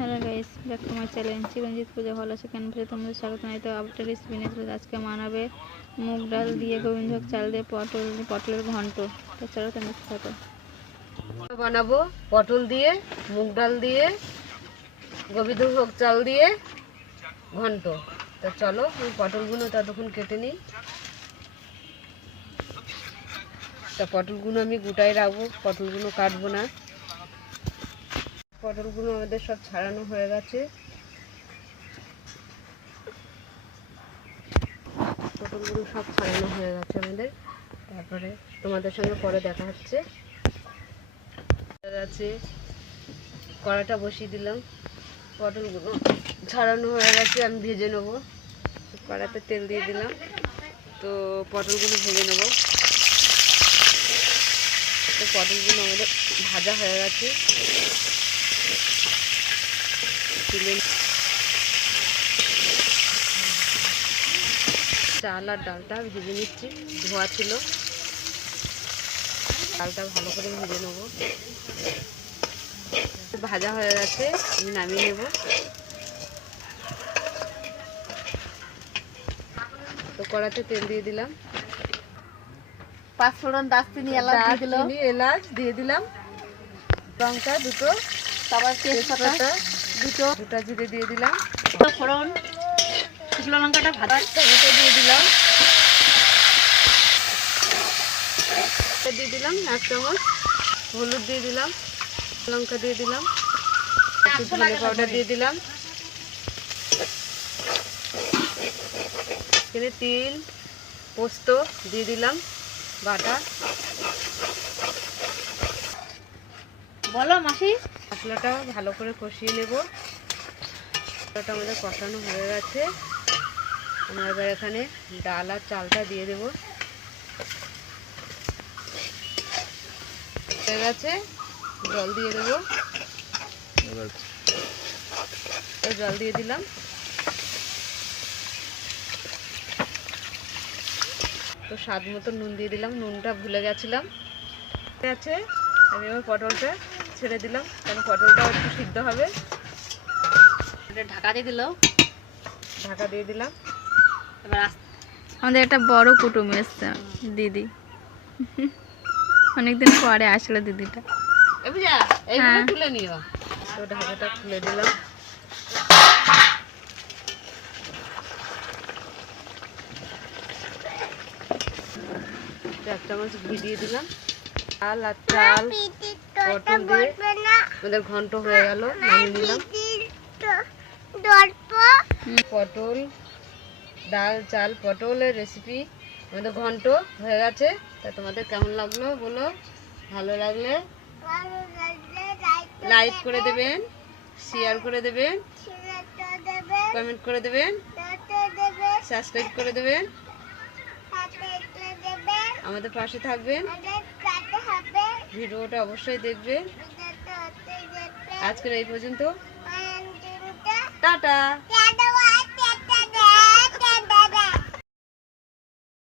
Hello guys, back to my channel Chiranjit Puja ভালো আছে কেন বলে তোমাদের স্বাগত জানাই। তো আপডেট রেসিপি নিয়ে চলে আজকে মানাবে মুগ ডাল দিয়ে গোবিন্দভোগ চাল দিয়ে পটলের ঘন্ট। তো চলো তোমরা থাকো। বানাবো পটল দিয়ে, মুগ ডাল দিয়ে, গোবিন্দভোগ চাল দিয়ে ঘন্ট। তো চলো আমি পটলগুলো ততক্ষণ কেটে নিই। তা পটলগুলো আমি গোটায় রাখবো, পটলগুলো কাটবো না। পটলগুলো আমাদের সব ছাড়ানো হয়ে গেছে। পটলগুলো সব ছাড়ানো হয়ে গেছে আমাদের। তারপরে তোমাদের সঙ্গে পরে দেখা হচ্ছে। কড়াটা বসিয়ে দিলাম, পটলগুলো ছাড়ানো হয়ে গেছে, আমি ভেজে নেবো। কড়াতে তেল দিয়ে দিলাম, তো পটলগুলো ভেজে নেবো। তো পটলগুলো আমাদের ভাজা হয়ে গেছে। চাল আর ডালটা ভেজে নিচ্ছি, ধোয়া ছিল। ডালটা ভালো করে ভেজে নেবো। ভাজা হয়ে গেছে, আমি নামিয়ে নেব। তো কড়াতে তেল দিয়ে দিলাম, পাঁচফোড়ন, দারচিনি, এলাচ দিয়ে দিলাম, লঙ্কা দুটো, তারপর তেজপাতা দুটো জিরে দিয়ে দিলাম, ফোড়ন, শুকনো লঙ্কাটা ভাজা টমেটো দিয়ে দিলাম, দিয়ে দিলাম 1 চামচ, হলুদ দিয়ে দিলাম, লঙ্কা দিয়ে দিলাম, একটু ধনে পাউডার দিয়ে দিলাম, এখানে তিল পোস্ত দিয়ে দিলাম বাটা। বলো মাসি। মশলাটা ভালো করে কষিয়ে নেব। মশলাটা আমাদের কষানো হয়ে গেছে। আমরা এবার এখানে ডাল আর চালটা দিয়ে দেব। হয়ে গেছে, জল দিয়ে দেবো। জল দিয়ে দিলাম। তো স্বাদ মতো নুন দিয়ে দিলাম, নুনটা ভুলে গেছিলাম। ঠিক আছে, আমি এবার পটলটা ছেড়ে দিলাম, কারণ পটলটা একটু সিদ্ধ হবে। ঢাকা দিয়ে দিল, ঢাকা দিয়ে দিলাম। এবার আমাদের একটা বড় কুটুম এসছে, দিদি। অনেকদিন পরে আসলো দিদিটা। এইভাবে তুলে নিও। তো ঢাকাটা খুলে দিলাম। এক চামচ ঘি দিয়ে দিলাম। ডাল আর চাল পটল দিয়ে আমাদের ঘন্ট হয়ে গেল, নামিয়ে নিলাম। পটল, ডাল, চাল, পটলের রেসিপি আমাদের ঘন্ট হয়ে গেছে। তা তোমাদের কেমন লাগলো বলো। ভালো লাগলে লাইক করে দেবেন, শেয়ার করে দেবেন, কমেন্ট করে দেবেন, সাবস্ক্রাইব করে দেবেন, আমাদের পাশে থাকবেন, ভিডিওটা অবশ্যই দেখবেন। আজকের এই পর্যন্ত, টাটা।